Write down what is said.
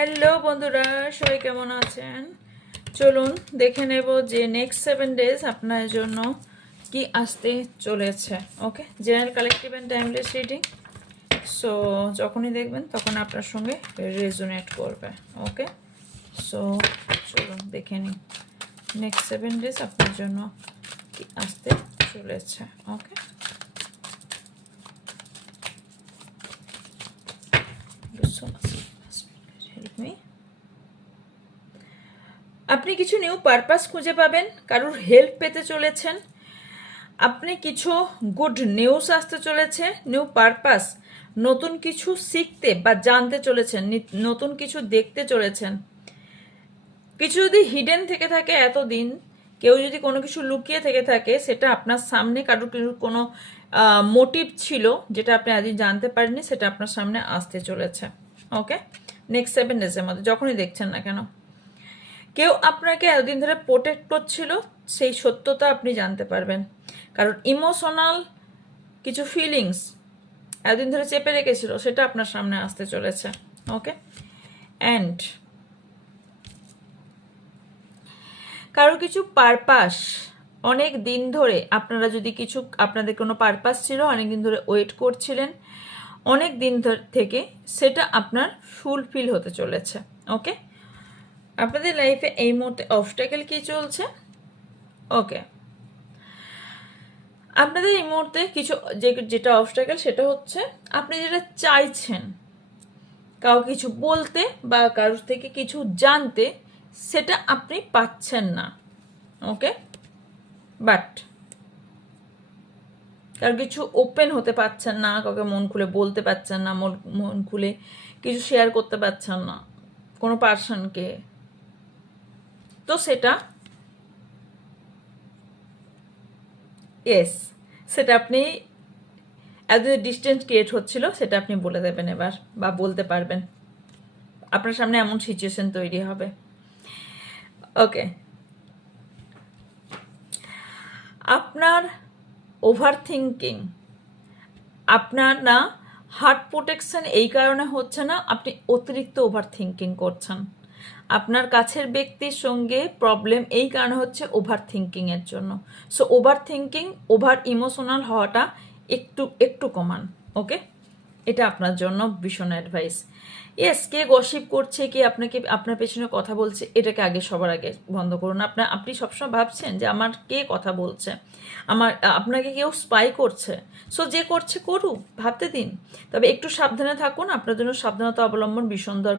Hello বন্ধুরা, সবাই কেমন আছেন? চলুন দেখে নেব যে নেক্সট 7 ডেজ আপনার জন্য কি আসতে চলেছে। Okay, general collective and timeless reading. So যখনই দেখবেন তখন আপনার সঙ্গে রেজোনেট করবে। ওকে, সো চলুন দেখে নিই নেক্সট 7 ডেজ আপনার জন্য কি আসতে চলেছে। ওকে, সো মাচ হেল্প মি। আপনি কিছু নিউ পারপাস খুঁজে পাবেন, কারোর হেল্প পেতে চলেছেন, আপনি কিছু গুড নিউজ আসতে চলেছে, নিউ পারপাস, নতুন কিছু শিখতে বা জানতে চলেছেন, নতুন কিছু দেখতে চলেছেন। কিছু যদি হিডেন থেকে থাকে এতদিন, কেউ যদি কোনো কিছু লুকিয়ে থেকে থাকে, সেটা আপনার সামনে কারোর কোনো মোটিভ ছিল যেটা আপনি আজই জানতে পারেননি, সেটা আপনার সামনে আসতে চলেছে। ওকে, নেক্সট 7 ডেজের মধ্যে যখনই দেখছেন না কেন, কেউ আপনাকে এতদিন ধরে প্রোটেক্ট করছিল, সেই সত্যতা আপনি জানতে পারবেন। কারণ ইমোশনাল কিছু ফিলিংস এতদিন ধরে চেপে রেখেছিল, সেটা আপনার সামনে আসতে চলেছে। ওকে, অ্যান্ড কারো কিছু পারপাস, অনেক দিন ধরে আপনারা যদি কিছু, আপনাদের কোনো পারপাস ছিল, অনেক দিন ধরে ওয়েট করছিলেন, অনেক দিন থেকে সেটা আপনার ফুলফিল হতে চলেছে। ওকে, আপনাদের লাইফে এই মুহূর্তে অবস্ট্যাকেল কি চলছে? ওকে, আপনাদের এই মুহূর্তে কিছু যেটা অবস্ট্যাকেল সেটা হচ্ছে আপনি যেটা চাইছেন কাউ কিছু বলতে বা কারোর থেকে কিছু জানতে, সেটা আপনি পাচ্ছেন না। ওকে, বাট কারো কিছু ওপেন হতে পারছেন না, কাউকে মন খুলে বলতে পারছেন না, মন খুলে কিছু শেয়ার করতে পারছেন না কোনো পার্সনকে, তো সেটা সেটা আপনি এত ডিস্টেন্স ক্রিয়েট হচ্ছিল, সেটা আপনি বলে দেবেন এবার, বা বলতে পারবেন। আপনার সামনে এমন সিচুয়েশন তৈরি হবে। ওকে, আপনার ওভার থিঙ্কিং, আপনার না হার্ট প্রোটেকশন এই কারণে হচ্ছে না, আপনি অতিরিক্ত ওভার থিঙ্কিং করছেন। আপনার কাছের ব্যক্তির সঙ্গে প্রবলেম এই কারণে হচ্ছে ওভার থিঙ্কিংয়ের জন্য। So over thinking, over emotional হওয়াটা একটু একটু কমান। ওকে, এটা আপনার জন্য ভীষণ অ্যাডভাইস। কে গসিপ করছে, কে আপনার পেছনে কথা বলছে, এটাকে আগে সবার আগে বন্ধ করুন। আপনি সবসময় ভাবছেন যে আমার কে কথা বলছে, আপনাকে কেউ স্পাই করছে। সো যে করছে করুক, ভাবতে দিন, তবে একটু সাবধানে থাকুন। আপনার জন্য সাবধানতা অবলম্বন ভীষণ দরকার।